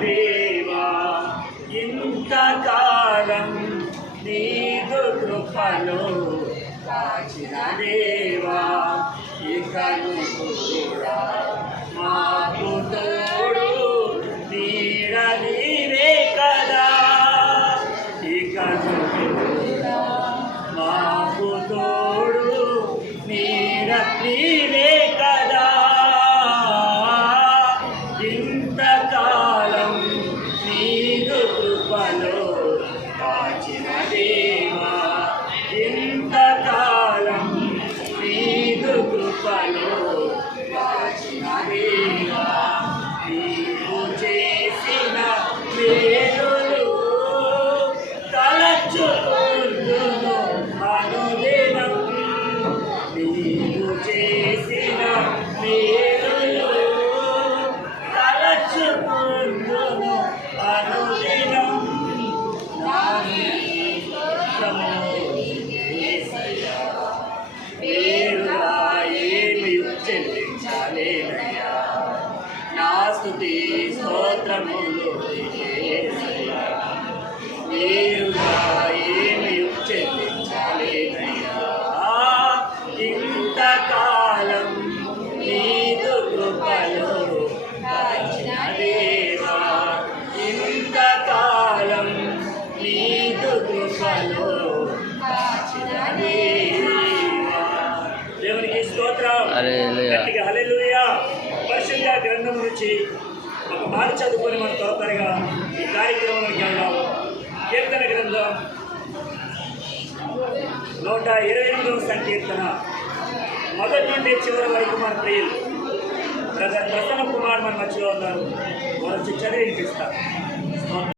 దేవా ఇంతకాలం నీదు కృపలో కాచిన దేవా ఇకను కూడా మాకు తోడు నీడ నీవే కదా ఇకను కూడా మాకు తోడు నీడ నీవే కదా ఇంతకాలం నీదు కృపలో కాచిన దేవా ఇంతకాలం నీదు కృపలో కాచిన దేవా నీవు చేసిన మేలులు తలచుకుందును అనుదినం నీవు చేసిన మేలులు తలచుకుందును అనుదినం పేరుగా ఏమి చెల్లించాలేనయ్యా నా స్తుతి స్తోత్రములు యేసయ్యా పేరుగా ఏమి చెల్లించాలేనయ్యా ఇంతకాలం నీదు కృపలో కాచిన దేవా ఇంతకాలం నీదు కృపలో కాచిన దేవా దేవునికి స్తోత్రం గట్టిగా హల్లెలూయా. పరిశుద్ధ గ్రంథం నుంచి ఒక మాట చదువుకొని మనం త్వరగా ఈ కార్యక్రమంలోకి వెళ్దాం. కీర్తన గ్రంథం 128వ సంకీర్తన మొదటి నుండి చివరి వరకు మన ప్రియులు బ్రదర్ ప్రసన్న కుమార్ మన మధ్యలో ఉన్నారు. వారు చదివి వినిపిస్తారు.